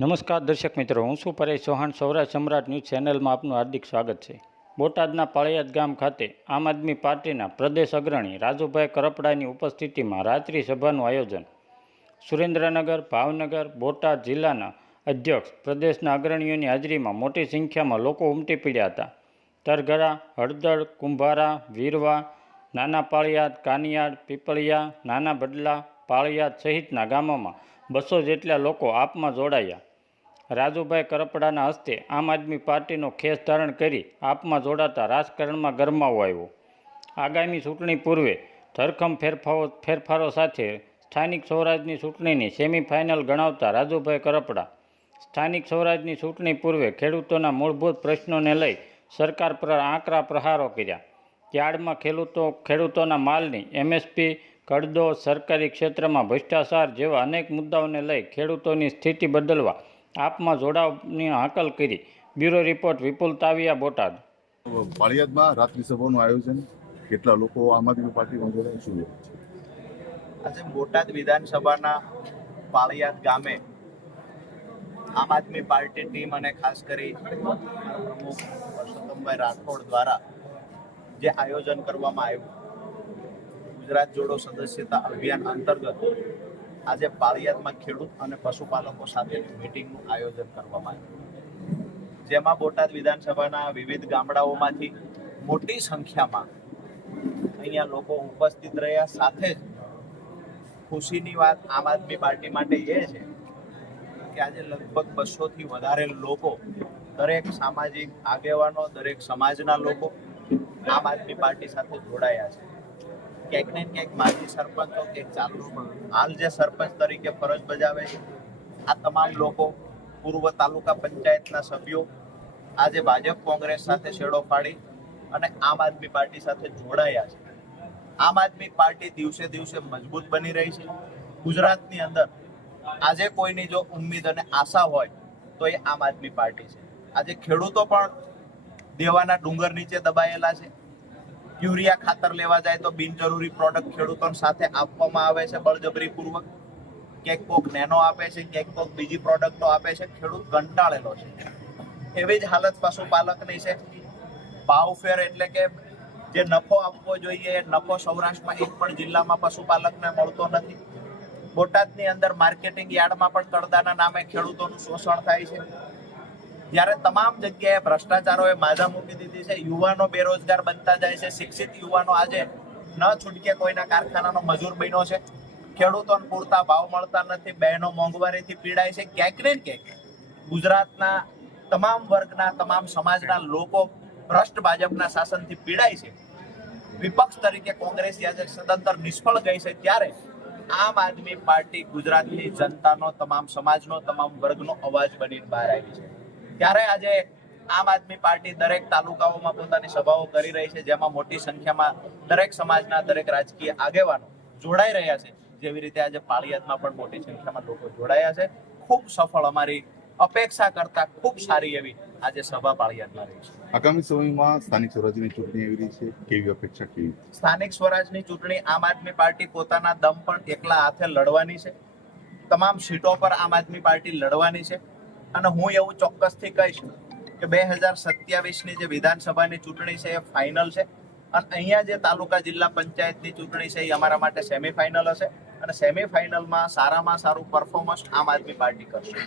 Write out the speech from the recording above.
નમસ્કાર દર્શક મિત્રો, હું શું પરેશ ચૌહાણ. સૌરાષ્ટ્ર સમ્રાટ ન્યૂઝ ચેનલમાં આપનું હાર્દિક સ્વાગત છે. બોટાદના પાળિયાદ ગામ ખાતે આમ આદમી પાર્ટીના પ્રદેશ અગ્રણી રાજુભાઈ કરપડાની ઉપસ્થિતિમાં રાત્રિ સભાનું આયોજન. સુરેન્દ્રનગર, ભાવનગર, બોટાદ જિલ્લાના અધ્યક્ષ પ્રદેશના અગ્રણીઓની હાજરીમાં મોટી સંખ્યામાં લોકો ઉમટી પડ્યા હતા. તરઘરા, હળદળ, કુંભારા, વીરવા, નાના પાળિયાદ, કાનિયાડ, પીપળિયા, નાના બદલા, પાળિયાદ સહિતના ગામોમાં બસો જેટલા લોકો આપમાં જોડાયા. રાજુભાઈ કરપડાના હસ્તે આમ આદમી પાર્ટીનો ખેસ ધારણ કરી આપમાં જોડાતા રાજકારણમાં ગરમાવો આવ્યો. આગામી ચૂંટણી પૂર્વે ધરખમ ફેરફારો ફેરફારો સાથે સ્થાનિક સ્વરાજની ચૂંટણીની સેમિફાઇનલ ગણાવતા રાજુભાઈ કરપડા સ્થાનિક સ્વરાજની ચૂંટણી પૂર્વે ખેડૂતોના મૂળભૂત પ્રશ્નોને લઈ સરકાર પર આકરા પ્રહારો કર્યા. યાર્ડમાં ખેડૂતો, ખેડૂતોના માલની એમએસપી કડદો સરકારી ક્ષેત્રમાં ભ્રષ્ટાચાર જેવા અનેક મુદ્દાઓને લઈ ખેડૂતોની સ્થિતિ બદલવા આપમાં જોડાવની હાકલ કરી બ્યુરો રિપોર્ટ વિપુલ તાવિયા બોટાદ પાળિયાદમાં રાત્રિ સભાનું આયોજન કેટલા લોકો આમ આદમી પાર્ટીમાં જોડાય શું છે? આજે બોટાદ વિધાનસભાના પાળિયાદ ગામે આમ આદમી પાર્ટી ટીમ અને ખાસ કરી પ્રમુખ પરસોત્તમભાઈ રાઠોડ દ્વારા જે આયોજન કરવામાં આવ્યું ગુજરાત જોડો સદસ્યતા અભિયાન અંતર્ગત આજે પાળિયાદમાં ખેડૂત અને પશુપાલકો સાથેની મિટિંગનું આયોજન કરવામાં આવ્યું. જેમાં બોટાદ વિધાનસભાના વિવિધ ગામડાઓમાંથી મોટી સંખ્યામાં અહીંયા લોકો ઉપસ્થિત રહ્યા. સાથે જ ખુશીની વાત આમ આદમી પાર્ટી માટે એ છે કે આજે લગભગ બસોથી વધારે લોકો, દરેક સામાજિક આગેવાનો, દરેક સમાજના લોકો આમ આદમી પાર્ટી સાથે જોડાયા છે. ક્યાંક ને ક્યાંક માજી સરપંચો કે ચાલુ હાલ જે સરપંચ તરીકે ફરજ બજાવે છે, આ તમામ લોકો, પૂર્વ તાલુકા પંચાયતના સભ્યો, આજે ભાજપ કોંગ્રેસ સાથે છેડો પાડી અને આમ આદમી પાર્ટી સાથે જોડાયા છે. આમ આદમી પાર્ટી દિવસે દિવસે મજબૂત બની રહી છે. ગુજરાતની અંદર આજે કોઈની જો ઉમ્મીદ અને આશા હોય, તો એ આમ આદમી પાર્ટી છે. આજે ખેડૂતો પણ દેવાના ડુંગર નીચે દબાયેલા છે. યુરિયા ખાતર લેવા જાય તો બિનજરૂરી પ્રોડક્ટ ખેડૂતો સાથે આપવામાં આવે છે બળજબરીપૂર્વક. ક્યાંક કોક નેનો આપે છે, ક્યાંક કોક બીજી પ્રોડક્ટો આપે છે. ખેડૂત કંટાળેલો છે. એવી જ હાલત પશુપાલકની છે. ભાવ ફેર એટલે કે જે નફો આપવો જોઈએ એ નફો સૌરાષ્ટ્રમાં એક પણ જિલ્લામાં પશુપાલકને મળતો નથી. બોટાદની અંદર માર્કેટિંગ યાર્ડમાં પણ કડદાના નામે ખેડૂતોનું શોષણ થાય છે. જ્યારે તમામ જગ્યાએ ભ્રષ્ટાચારોએ માજા મૂકી દીધી છે. યુવાનો બેરોજગાર બનતા જાય છે. શિક્ષિત યુવાનો આજે ન છૂટકે કોઈના કારખાનાનો મજૂર બન્યો છે. ખેડૂતોને પૂરતા ભાવ મળતા નથી. બહેનો મોંઘવારીથી પીડાય છે. ક્યાંક ને ક્યાંક ગુજરાતના તમામ વર્ગના, તમામ સમાજના લોકો ભ્રષ્ટ ભાજપના શાસનથી પીડાય છે. વિપક્ષ તરીકે કોંગ્રેસ આજે સદંતર નિષ્ફળ ગઈ છે. ત્યારે આમ આદમી પાર્ટી ગુજરાતની જનતાનો, તમામ સમાજનો, તમામ વર્ગનો અવાજ બની બહાર આવી છે. ત્યારે આજે આમ આદમી પાર્ટી દરેક તાલુકાઓમાં પોતાની સભાઓ કરી રહી છે જેમાં મોટી સંખ્યામાં દરેક સમાજના દરેક રાજકીય આગેવાનો જોડાઈ રહ્યા છે. જેવી રીતે આજે પાળિયાદમાં પણ મોટી સંખ્યામાં લોકો જોડાયા છે. ખૂબ સફળ અમારી અપેક્ષા કરતા ખૂબ સારી એવી આજે સભા પાળિયાદમાં રહી છે. આગામી સમયમાં સ્થાનિક સ્વરાજની ચૂંટણી આવી રહી છે? કેવી અપેક્ષા કેવી? સ્થાનિક સ્વરાજની ચૂંટણી આમ આદમી પાર્ટી પોતાના દમ પર એકલા હાથે લડવાની છે. તમામ સીટો પર આમ આદમી પાર્ટી લડવાની છે. અને હું એવું ચોક્કસથી કહીશ કે બે હજાર સત્યાવીસની જે વિધાનસભાની ચૂંટણી છે, એ ફાઇનલ છે. અને અહીંયા જે તાલુકા જિલ્લા પંચાયતની ચૂંટણી છે, એ અમારા માટે સેમીફાઇનલ હશે. અને સેમીફાઇનલમાં સારામાં સારું પરફોર્મન્સ આમ આદમી પાર્ટી કરશે.